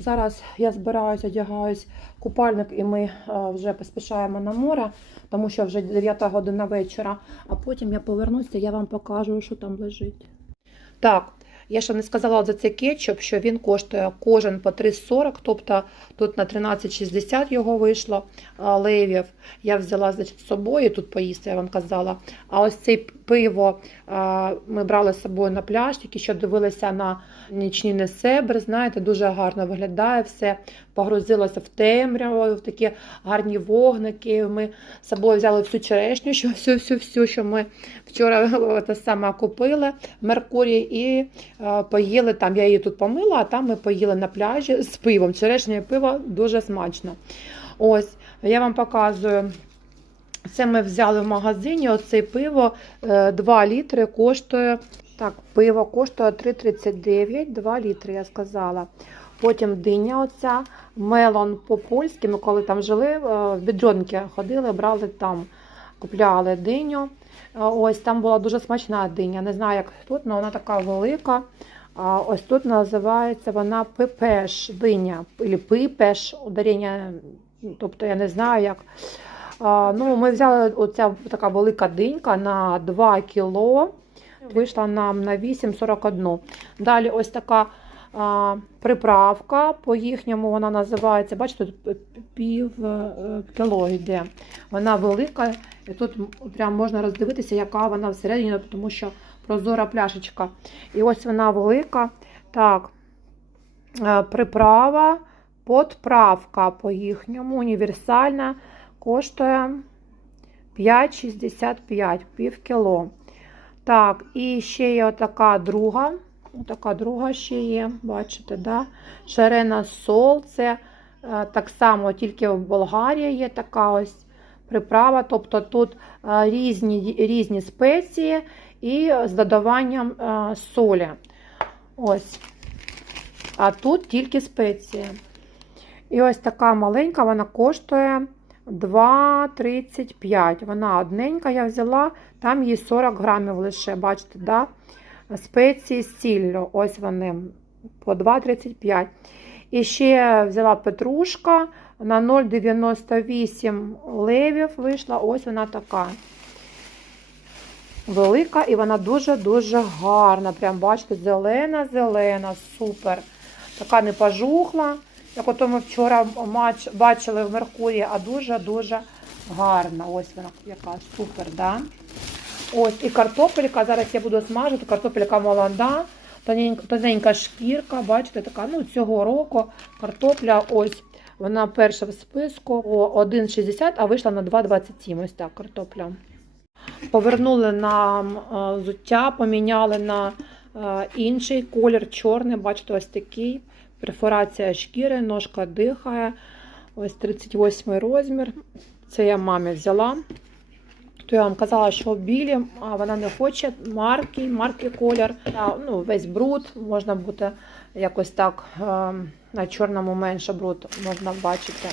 Зараз я збираюся, одягаюсь купальник, і ми е, вже поспішаємо на море, тому що вже 9 година вечора. А потім я повернуся, я вам покажу, що там лежить. Так, я ще не сказала за цей кетчуп, що він коштує кожен по 3,40, тобто тут на 13,60 його вийшло левів. Я взяла значить, з собою тут поїсти, я вам казала. А ось цей пиво ми брали з собою на пляж, тільки що дивилися на нічні несебр. Знаєте, дуже гарно виглядає все. Погрузилося в темряву, в такі гарні вогники. Ми з собою взяли всю черешню, що всю, всю, всю, що ми вчора те саме купили в Меркурі і е, поїли там. Я її тут помила, а там ми поїли на пляжі з пивом. Черешнє пиво дуже смачно. Ось я вам показую. Це ми взяли в магазині. Оце пиво е, 2 літри коштує. Так, пиво коштує 3,39, 2 літри, я сказала. Потім диня оця, мелон по-польськи. Ми коли там жили, е, в біджонки ходили, брали там, купляли диню. Е, Ось там була дуже смачна диня. Не знаю, як тут, але вона така велика. А ось тут називається вона пипеш диня, або пипеш, ударення, тобто я не знаю як. А, ну, ми взяли оця така велика динька на 2 кіло. Вийшла нам на 8,41. Далі ось така приправка. По їхньому вона називається, бачите, тут пів е, кіло йде. Вона велика, і тут прям можна роздивитися, яка вона всередині, тому що прозора пляшечка. І ось вона велика. Так, е, приправа, подправка по їхньому, універсальна, коштує 5,65, пів кіло. Так, і ще є отака друга. Отака друга ще є, бачите, да? Шарена сол. Це е, так само, тільки в Болгарії є така ось приправа. Тобто тут е, різні, різні спеції і з додаванням е, солі. Ось. А тут тільки спеції. І ось така маленька, вона коштує 2,35. Вона одненька я взяла, там її 40 грамів лише, бачите, да? Спеції з сіллю. Ось вони по 2,35. І ще взяла петрушка на 0,98 левів вийшла. Ось вона така. Велика і вона дуже-дуже гарна. Прям, бачите, зелена-зелена, супер. Така не пожухла, як ото ми вчора бачили в Меркурії, а дуже-дуже гарна. Ось вона яка супер, да? Ось і картопелька. Зараз я буду смажити. Картопелька молода, тоненька, шкірка. Бачите, така ну цього року картопля. Ось вона перша в списку по 1,60, а вийшла на 2,27. Ось так картопля. Повернули нам е, взуття, поміняли на е, інший колір, чорний. Бачите, ось такий. Перфорація шкіри, ножка дихає. Ось 38 розмір. Це я мамі взяла. То я вам казала, що білі, а вона не хоче марки, марки колір. Та, ну, весь бруд можна буде якось так е, на чорному менше бруд можна бачити.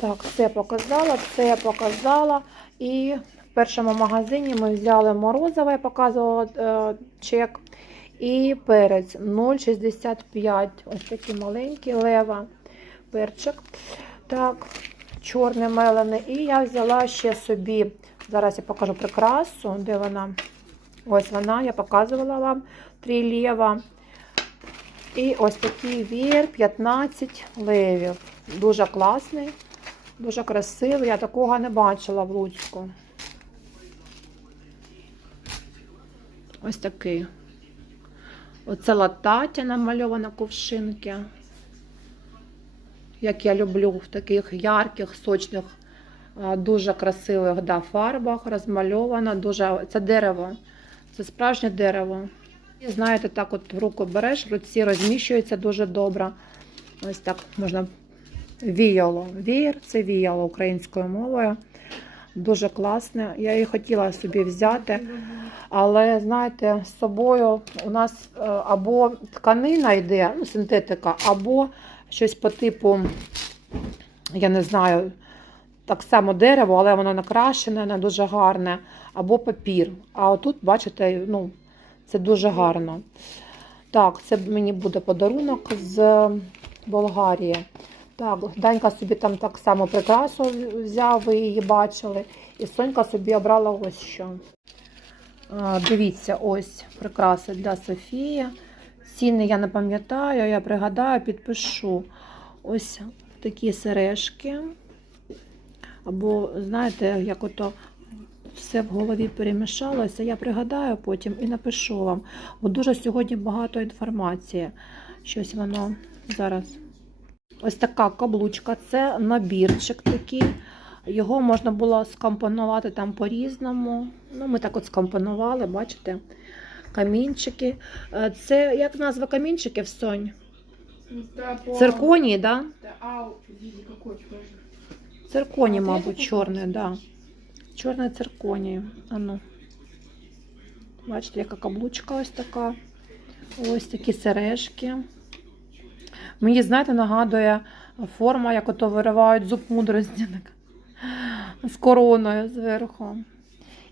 Так, це показала, це показала. І в першому магазині ми взяли морозове, я показувала е, чек. І перець 0,65. Ось такий маленький лева перчик. Так, чорний мелений. І я взяла ще собі, зараз я покажу прикрасу, де вона. Ось вона, я показувала вам три лева. І ось такий вір 15 левів. Дуже класний, дуже красивий. Я такого не бачила в Луцьку. Ось такий. Оце латаття намальована ковшинки. Як я люблю в таких ярких, сочних, дуже красивих да, фарбах розмальована. Дуже... Це дерево. Це справжнє дерево. І знаєте, так от в руку береш, в руці розміщується дуже добре. Ось так можна віяло. Вієр це віяло українською мовою. Дуже класне. Я її хотіла собі взяти. Але знаєте, з собою у нас е, або тканина йде, ну, синтетика, або щось по типу, я не знаю, так само дерево, але воно накрашене, воно дуже гарне, або папір. А отут, бачите, ну, це дуже гарно. Так, це мені буде подарунок з Болгарії. Так, Данька собі там так само прикрасу взяв, ви її бачили. І Сонька собі обрала ось що. Дивіться, ось прикраси для Софії. Ціни я не пам'ятаю, я пригадаю, підпишу. Ось такі сережки. Або, знаєте, як ото все в голові перемішалося, я пригадаю потім і напишу вам. Бо дуже сьогодні багато інформації. Щось воно зараз. Ось така каблучка, це набірчик такий. Його можна було скомпонувати там по-різному. Ну, ми так от скомпонували, бачите? Камінчики. Е, Це як назва камінчиків, Сонь? Да, по... Цирконії, да? Да. Цирконі, мабуть, це чорний, да. Чорна цирконія. Ану. Бачите, яка каблучка ось така. Ось такі сережки. Мені, знаєте, нагадує форма, як ото виривають зуб мудрості. З короною зверху.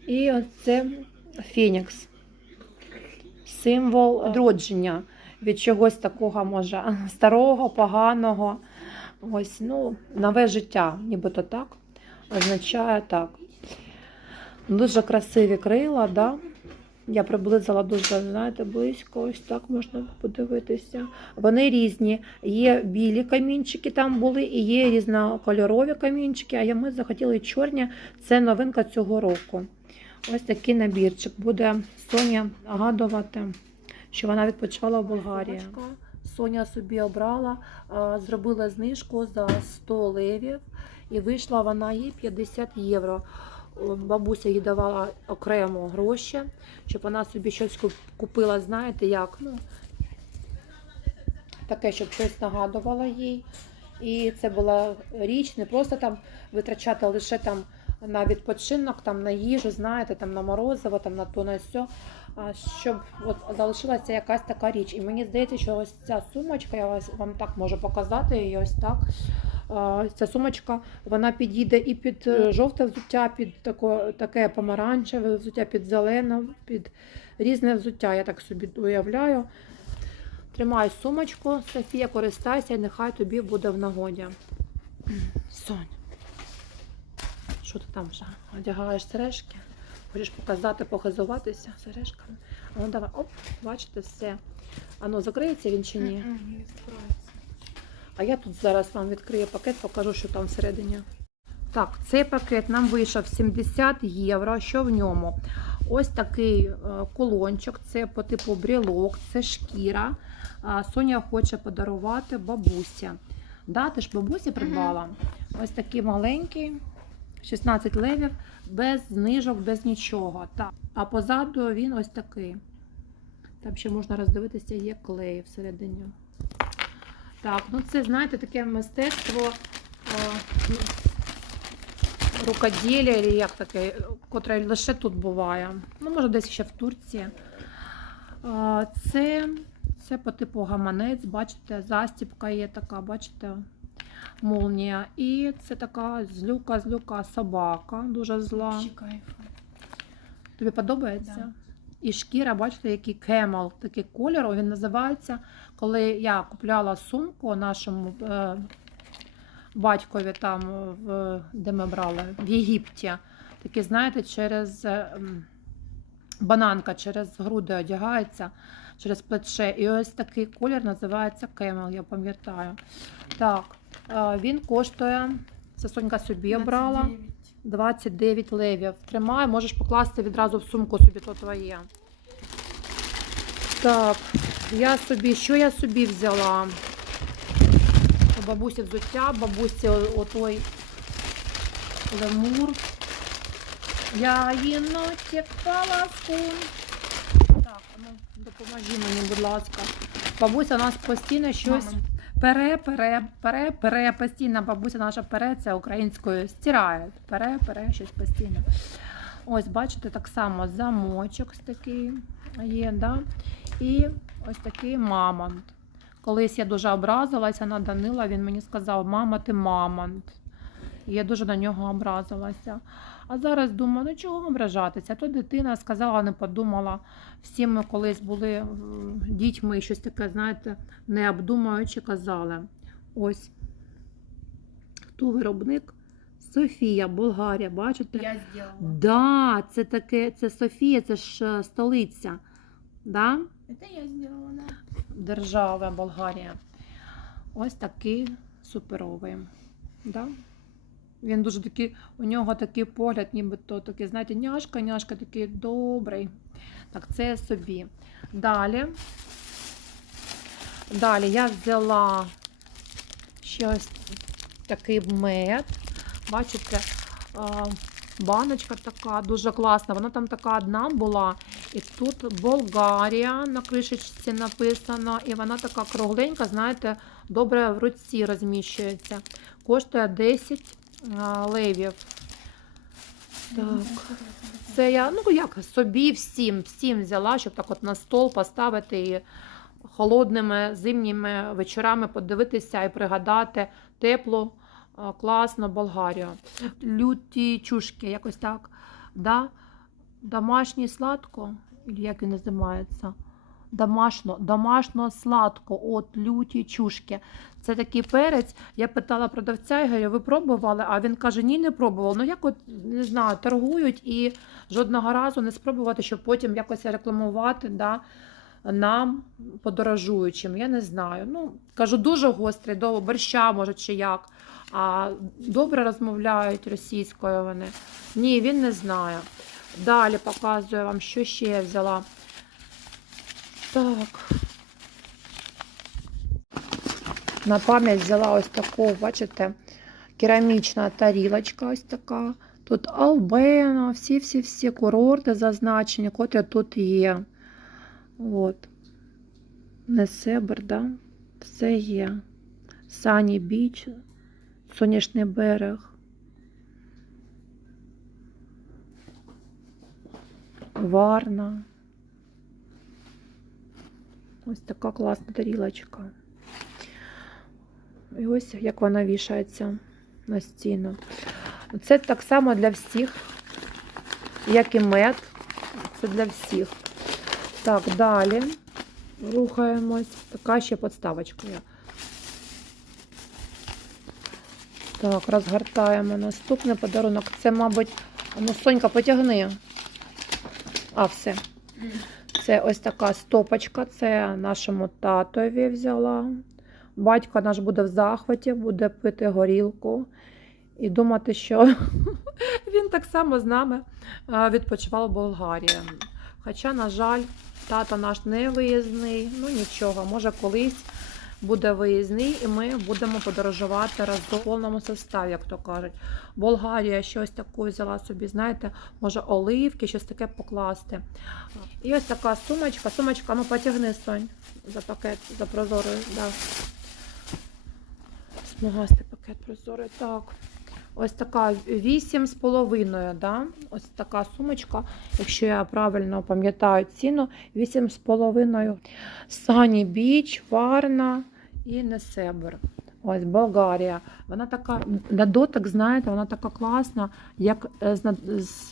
І оце Фенікс. Символ відродження від чогось такого, може, старого, поганого. Ось, ну, нове життя, нібито так. Означає так. Дуже красиві крила, да? Я приблизила дуже, знаєте, близько, ось так можна подивитися. Вони різні. Є білі камінчики там були, і є різнокольорові камінчики, а ми захотіли чорні. Це новинка цього року. Ось такий набірчик. Буде Соня нагадувати, що вона відпочивала в Болгарії. Соня собі обрала, зробила знижку за 100 левів, і вийшла вона їй 50 євро. Бабуся їй давала окремо гроші, щоб вона собі щось купила, знаєте, як? Ну, таке, щоб щось нагадувало їй. І це була річ, не просто там витрачати лише там на відпочинок, там на їжу, знаєте, там на морозиво, там на то, на сьо, щоб от залишилася якась така річ. І мені здається, що ось ця сумочка, я вам так можу показати її ось так. Ця сумочка вона підійде і під е, жовте взуття, під таке помаранчеве взуття, під зелене, під різне взуття. Я так собі уявляю. Тримай сумочку, Софія, користайся, і нехай тобі буде в нагоді. Сонь. Що ти там вже? Одягаєш сережки? Хочеш показати, похизуватися сережками? А ну давай, оп, бачите, все. А ну закриється він чи ні? М-м, не справится. А я тут зараз вам відкрию пакет, покажу, що там всередині. Так, цей пакет нам вийшов 70 євро. Що в ньому? Ось такий е, кулончик, це по типу брілок, це шкіра. Соня хоче подарувати бабусі. Да, ти ж бабусі придбала? Ось такий маленький, 16 левів, без знижок, без нічого. Так. А позаду він ось такий. Там ще можна роздивитися, є клей всередині. Так, ну це, знаєте, таке мистецтво е, ну, рукоділля, як таке, котре лише тут буває. Ну, може, десь ще в Турції. Е, Це, це по типу гаманець, бачите, застіпка є така, бачите, молнія. І це така злюка-злюка собака, дуже зла. Тобі подобається? Да. І шкіра, бачите, який кемел, такий кольор, він називається. Коли я купляла сумку нашому е, батькові, там, в, де ми брали, в Єгипті, такий, знаєте, через е, бананка, через груди одягається, через плече. І ось такий колір називається кемел, я пам'ятаю. Так, е, він коштує, це Сонька собі обрала. 29. 29 левів. Тримай, можеш покласти відразу в сумку собі то твоє. Так, я собі, що я собі взяла? У бабусі взуття, бабусі отой лемур. Я єнотик паласку. Так, ну допоможи мені, будь ласка. Бабуся у нас постійно щось Мама, Пере, пере, пере, пере, постійно бабуся наша пере, це українською стирає. Пере, пере, щось постійно. Ось, бачите, так само замочок такий є, да? І ось такий мамонт. Колись я дуже образилася на Данила, він мені сказав, мама, ти мамонт. І я дуже на нього образилася. А зараз думаю, ну чого ображатися? То дитина сказала, не подумала. Всі ми колись були дітьми, щось таке, знаєте, не обдумуючи казали. Ось. Хто виробник? Софія, Болгарія, бачите? Я сделала. Да, це таке, це Софія, це ж е, столиця. Да? Это я да. Держава Болгарія. Ось такий суперовий. Да? Він дуже такий, у нього такий погляд, нібито такий, знаєте, няшка, няшка такий добрий. Так, це собі. Далі. Далі я взяла ще такий мед. Бачите, баночка така дуже класна. Вона там така одна була. І тут Болгарія на кришечці написано. І вона така кругленька, знаєте, добре в руці розміщується. Коштує 10 а, левів. Так. Це я, ну як собі всім, всім взяла, щоб так от на стол поставити і холодними зимніми вечорами подивитися і пригадати теплу, а, класну Болгарію. Люті чушки, якось так. Да? Домашній сладко, як він називається? Домашно, домашно сладко, от люті чушки. Це такий перець. Я питала продавця, я говорю, ви пробували? А він каже, ні, не пробував. Ну як от не знаю, торгують і жодного разу не спробувати, щоб потім якось рекламувати да, нам, подорожуючим. Я не знаю. Ну, кажу, дуже гострий, до борща, може, чи як. А добре розмовляють російською вони. Ні, він не знає. Далі показую вам, що ще я взяла. Так. На пам'ять взяла ось таку, бачите, керамічна тарілочка ось така. Тут Албена, всі-всі-всі курорти зазначені, котрі тут є. От. Несебр, да? Все є. Сані Біч, Сонячний берег. Варна. Ось така класна тарілочка. І ось як вона вішається на стіну. Це так само для всіх, як і мед. Це для всіх. Так, далі рухаємось. Така ще подставочка. Так, розгортаємо наступний подарунок. Це, мабуть, ну, Сонька, потягни. А, все. Це ось така стопочка. Це нашому татові взяла. Батько наш буде в захваті, буде пити горілку і думати, що він так само з нами відпочивав в Болгарії. Хоча, на жаль, тато наш не виїзний, ну нічого, може колись буде виїзний, і ми будемо подорожувати разом в повному составі, як то кажуть. Болгарія щось таке взяла собі, знаєте, може оливки, щось таке покласти. І ось така сумочка. Сумочка, ну потягни, Сонь, за пакет, за прозорою. да. Смугастий пакет прозорий. Так. Ось така 8,5, да? Ось така сумочка, якщо я правильно пам'ятаю ціну, 8,5. Сані Біч, Варна і Несебр. Ось Болгарія. Вона така, на дотик, знаєте, вона така класна, як е, з, з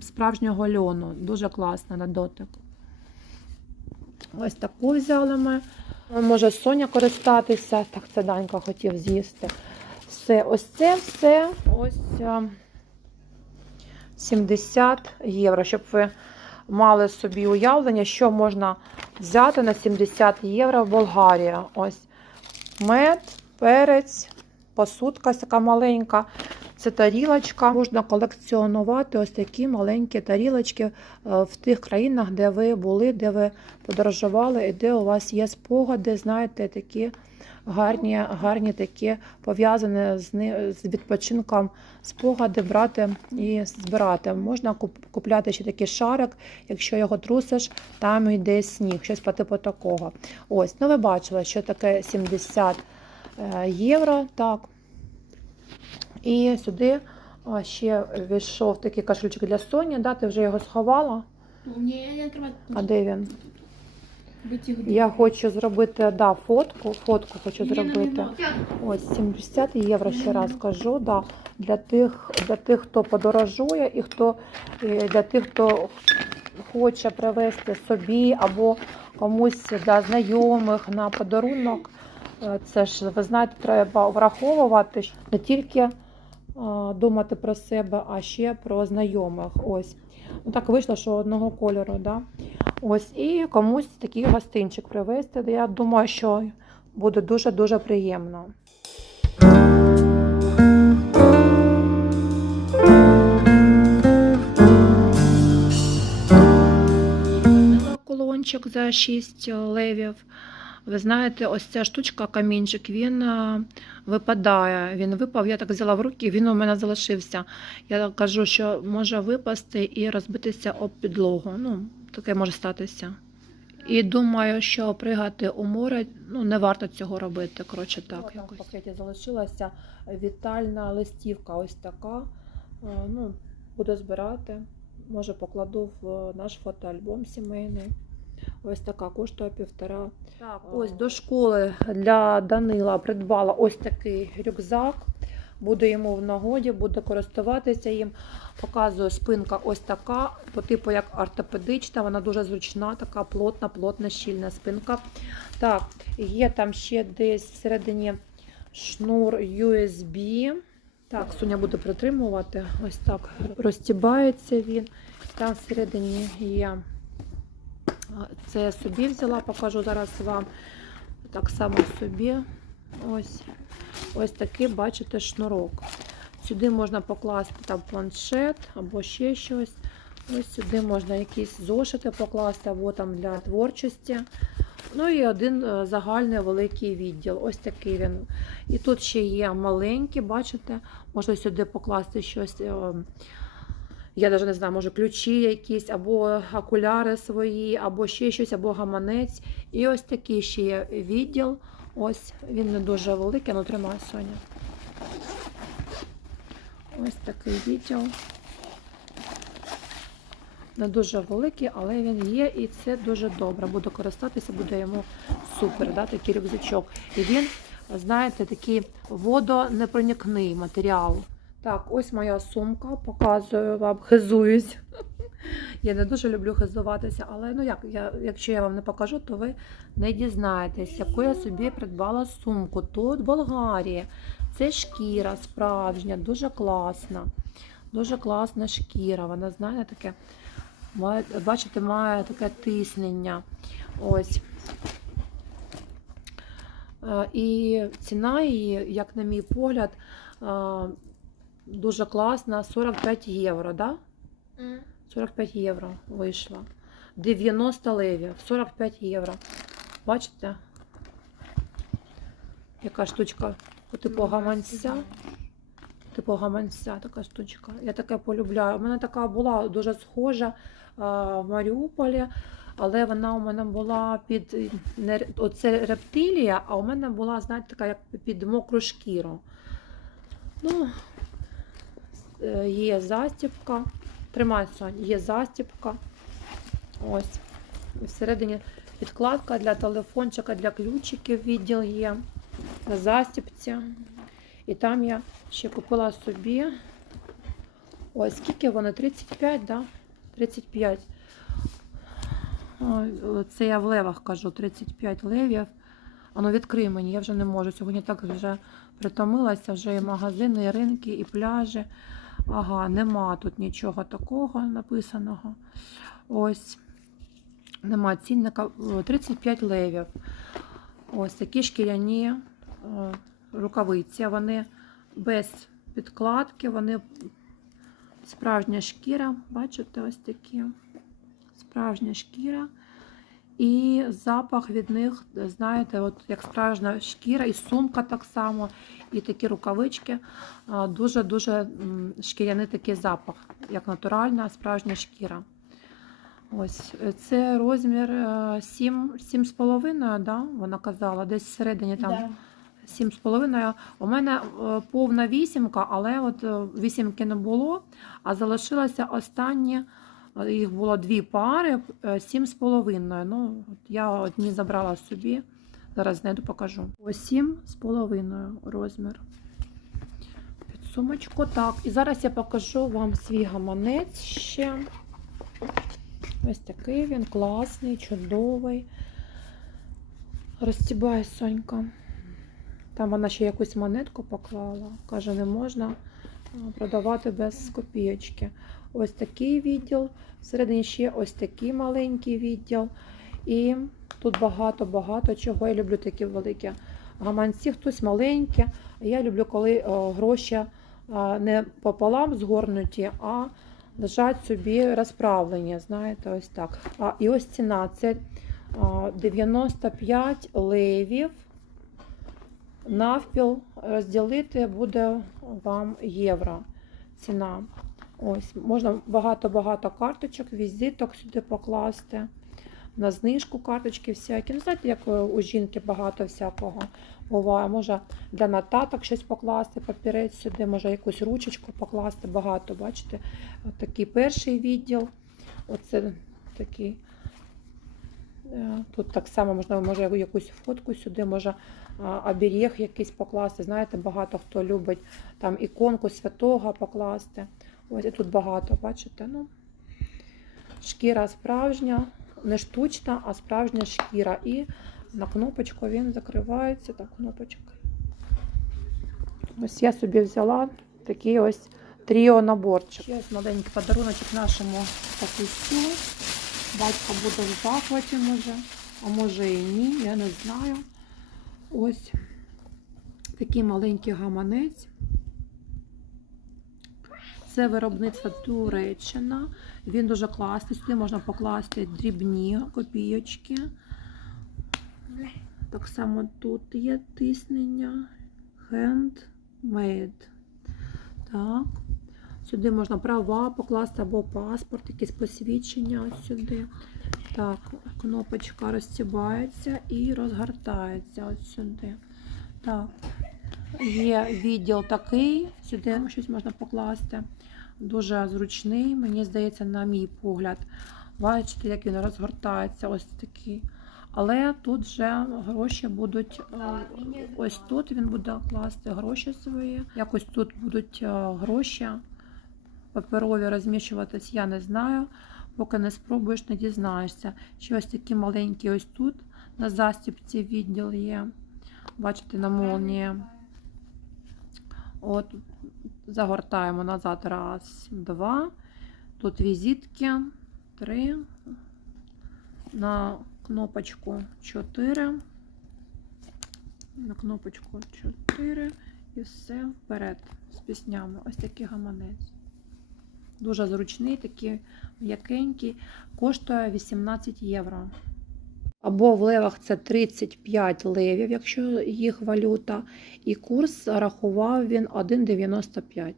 справжнього льону. Дуже класна на дотик. Ось таку взяли ми. Може Соня користатися. Так, це Данька хотів з'їсти. Все, ось це все ось е, 70 євро, щоб ви мали собі уявлення, що можна взяти на 70 євро в Болгарії. Ось мед, перець, посудка така маленька. Це тарілочка. Можна колекціонувати ось такі маленькі тарілочки е, в тих країнах, де ви були, де ви подорожували, і де у вас є спогади, знаєте, такі гарні, гарні такі пов'язані з, з відпочинком спогади брати і збирати. Можна куп- купляти ще такий шарик, якщо його трусиш, там йде сніг, щось по типу такого. Ось, ну ви бачили, що таке 70 е, євро. Так. І сюди ще війшов такий кашельчик для Соні, да, ти вже його сховала. Мне не открывать. А де він? Я хочу зробити да, фотку. Фотку хочу зробити. Ось 70 євро ще раз кажу. Да, для тих, для тих, хто подорожує, і хто для тих, хто хоче привезти собі або комусь да, знайомих на подарунок. Е, Це ж, ви знаєте, треба враховувати не тільки е, думати про себе, а ще про знайомих. Ось. Ну, так вийшло, що одного кольору. Да? Ось. І комусь такий гостинчик привезти. Я думаю, що буде дуже-дуже приємно. Колончик за 6 левів. Ви знаєте, ось ця штучка, камінчик, він е, випадає. Він випав, я так взяла в руки, він у мене залишився. Я кажу, що може випасти і розбитися об підлогу. Ну, таке може статися. І думаю, що пригати у море ну, не варто цього робити. Коротше, так. Там якось. в пакеті залишилася вітальна листівка, ось така. Е, Ну, буду збирати. Може, покладу в наш фотоальбом сімейний. Ось така коштує півтора. Так, ось до школи для Данила придбала ось такий рюкзак. Буде йому в нагоді, буде користуватися їм. Показую спинка ось така, по типу як ортопедична, вона дуже зручна, така плотна, плотна, щільна спинка. Так, є там ще десь всередині шнур USB. Так, Соня буде притримувати. Ось так розтібається він. Там всередині є. Це я собі взяла, покажу зараз вам. Так само собі. Ось. Ось такий, бачите, шнурок. Сюди можна покласти там планшет або ще щось. Ось сюди можна якісь зошити покласти, або там для творчості. Ну і один е, загальний великий відділ. Ось такий він. І тут ще є маленькі, бачите, можна сюди покласти щось. Я навіть не знаю, може ключі якісь, або окуляри свої, або ще щось, або гаманець. І ось такий ще є відділ. Ось він не дуже великий, ну тримай Соня. Ось такий відділ. Не дуже великий, але він є, і це дуже добре. Буду користатися, буде йому супер, да, такий рюкзачок. І він, знаєте, такий водонепроникний матеріал. Так, ось моя сумка, показую вам, хизуюсь. Я не дуже люблю хизуватися, але ну як, я, якщо я вам не покажу, то ви не дізнаєтесь, яку я собі придбала сумку. Тут Болгарія. Це шкіра справжня, дуже класна. Дуже класна шкіра. Вона, знаєте, таке, має, бачите, має таке тиснення. Ось. Е, І ціна її, як на мій погляд, е, дуже класна 45 євро. Да? 45 євро вийшла. 90 левів, 45 євро. Бачите? Яка штучка типу гаманця. Типу гаманця така штучка. Я таке полюбляю. У мене така була дуже схожа а, в Маріуполі, але вона у мене була під не, оце рептилія, а у мене була, знаєте, така як під мокру шкіру. Ну, є застібка. Тримай, Сонь, є застібка. Ось. Всередині підкладка для телефончика, для ключиків відділ є. На застібці. І там я ще купила собі. Ой, скільки вони? 35, да? 35. Це я в левах кажу, 35 левів. А ну відкрий мені, я вже не можу. Сьогодні так вже притомилася, вже і магазини, і ринки, і пляжі. Ага, нема тут нічого такого написаного. Ось. Нема цінника. 35 левів. Ось такі шкіряні е, рукавиці. Вони без підкладки, вони справжня шкіра. Бачите, ось такі. Справжня шкіра. І запах від них, знаєте, от як справжня шкіра, і сумка так само, і такі рукавички. Дуже-дуже шкіряний такий запах, як натуральна справжня шкіра. Ось е, це розмір е, 7, 7,5, да? вона казала, десь всередині там Да. 7,5. У мене е, повна вісімка, але от е, вісімки не було, а залишилося останні. Е, Їх було дві пари, е, 7,5. Ну, от я одні забрала собі. Зараз знайду, покажу. Ось 7,5 розмір. Сумочку. Так, і зараз я покажу вам свій гаманець ще. Ось такий він класний, чудовий. Розтібай, Сонька. Там вона ще якусь монетку поклала. Каже, не можна продавати без копійочки. Ось такий відділ. Всередині ще ось такий маленький відділ. І тут багато-багато чого. Я люблю такі великі гаманці, хтось маленькі. Я люблю, коли гроші не пополам згорнуті, а лежать собі розправлені. Знаєте, ось так. А, і ось ціна це 95 левів. Навпіл розділити буде вам євро. Ціна. Ось, можна багато-багато карточок, візиток сюди покласти. На знижку карточки всякі. Ну, знаєте, як у жінки багато всякого буває. Може для нотаток щось покласти, папірець сюди, може якусь ручечку покласти. Багато, бачите? От такий перший відділ. Оце такий. Е, Тут так само можна може якусь фотку сюди, може оберіг якийсь покласти. Знаєте, багато хто любить там іконку святого покласти. Ось і тут багато, бачите? Ну, шкіра справжня, не штучна, а справжня шкіра. І на кнопочку він закривається. Так, кнопочка. Ось я собі взяла такий ось тріо наборчик. Ще ось маленький подаруночок нашому татусю. Батько буде в захваті, може, а може і ні, я не знаю. Ось такий маленький гаманець. Це виробництво Туреччина. Він дуже класний. Сюди можна покласти дрібні копійочки. Так само тут є тиснення. Handmade. Так. Сюди можна права покласти або паспорт, якісь посвідчення сюди. Так, кнопочка розтібається і розгортається ось сюди. Так. Є відділ такий, сюди щось можна покласти. Дуже зручний, мені здається, на мій погляд. Бачите, як він розгортається, ось такий. Але тут вже гроші будуть е, ось тут він буде класти гроші свої. Якось тут будуть е, гроші паперові розміщуватись, я не знаю. Поки не спробуєш, не дізнаєшся. Ще ось такі маленькі ось тут на застіпці відділ є. Бачите, на молнії. От, загортаємо назад. Раз, два. Тут візитки. Три. На кнопочку 4. На кнопочку 4. І все вперед з піснями. Ось такий гаманець. Дуже зручний, такий м'якенький. Коштує 18 євро. Або в левах це 35 левів, якщо їх валюта. І курс рахував він 1,95.